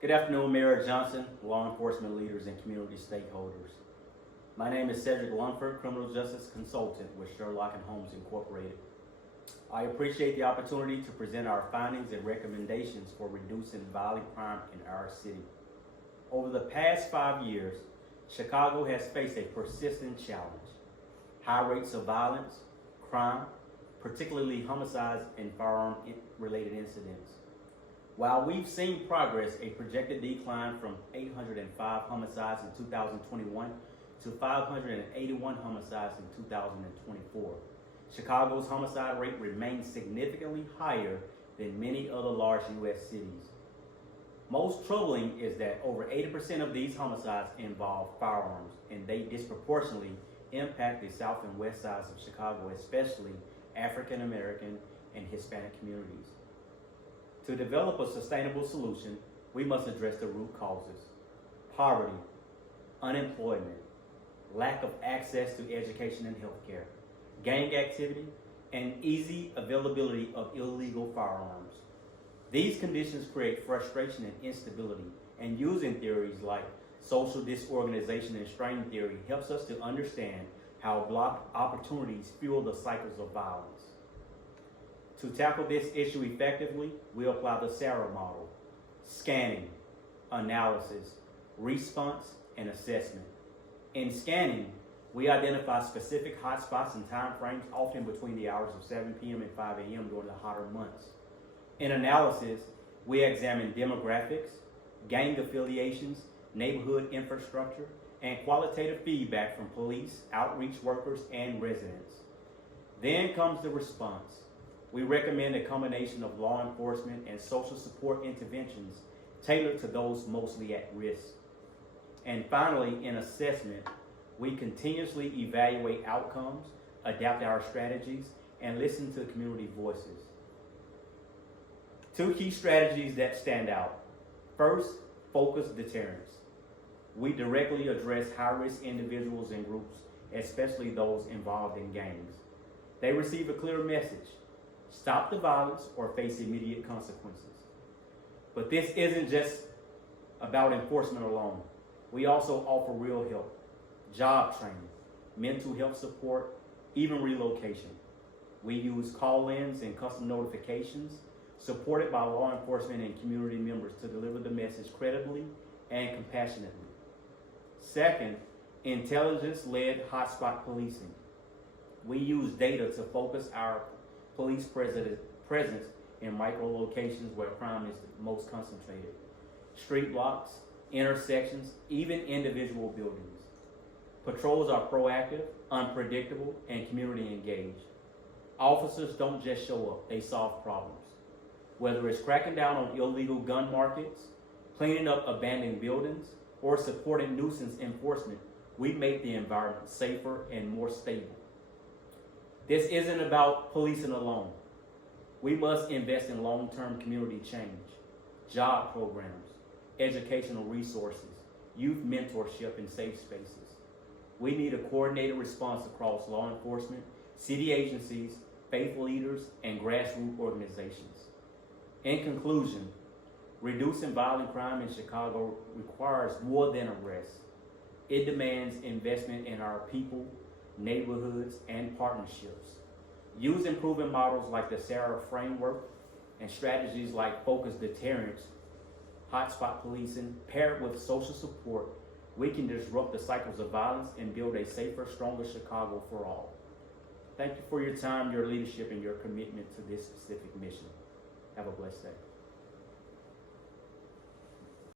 Good afternoon, Mayor Johnson, law enforcement leaders, and community stakeholders. My name is Cedric Lumford, criminal justice consultant with Sherlock & Holmes Incorporated. I appreciate the opportunity to present our findings and recommendations for reducing violent crime in our city. Over the past 5 years, Chicago has faced a persistent challenge: high rates of violence, crime, particularly homicides and firearm-related incidents. While we've seen progress, a projected decline from 805 homicides in 2021 to 581 homicides in 2024, Chicago's homicide rate remains significantly higher than many other large U.S. cities. Most troubling is that over 80% of these homicides involve firearms, and they disproportionately impact the south and west sides of Chicago, especially African American and Hispanic communities. To develop a sustainable solution, we must address the root causes: poverty, unemployment, lack of access to education and healthcare, gang activity, and easy availability of illegal firearms. These conditions create frustration and instability, and using theories like social disorganization and strain theory helps us to understand how blocked opportunities fuel the cycles of violence. To tackle this issue effectively, we apply the SARA model: scanning, analysis, response, and assessment. In scanning, we identify specific hotspots and timeframes, often between the hours of 7 p.m. and 5 a.m. during the hotter months. In analysis, we examine demographics, gang affiliations, neighborhood infrastructure, and qualitative feedback from police, outreach workers, and residents. Then comes the response. We recommend a combination of law enforcement and social support interventions tailored to those mostly at risk. And finally, in assessment, we continuously evaluate outcomes, adapt our strategies, and listen to community voices. Two key strategies that stand out. First, focused deterrence. We directly address high-risk individuals and groups, especially those involved in gangs. They receive a clear message: stop the violence or face immediate consequences. But this isn't just about enforcement alone. We also offer real help: job training, mental health support, even relocation. We use call-ins and custom notifications, supported by law enforcement and community members, to deliver the message credibly and compassionately. Second, intelligence-led hotspot policing. We use data to focus our police presence in micro-locations where crime is most concentrated: street blocks, intersections, even individual buildings. Patrols are proactive, unpredictable, and community engaged. Officers don't just show up, they solve problems. Whether it's cracking down on illegal gun markets, cleaning up abandoned buildings, or supporting nuisance enforcement, we make the environment safer and more stable. This isn't about policing alone. We must invest in long-term community change, job programs, educational resources, youth mentorship, and safe spaces. We need a coordinated response across law enforcement, city agencies, faith leaders, and grassroots organizations. In conclusion, reducing violent crime in Chicago requires more than arrests. It demands investment in our people, neighborhoods, and partnerships. Using proven models like the SARA framework and strategies like focused deterrence, hotspot policing, paired with social support, we can disrupt the cycles of violence and build a safer, stronger Chicago for all. Thank you for your time, your leadership, and your commitment to this specific mission. Have a blessed day.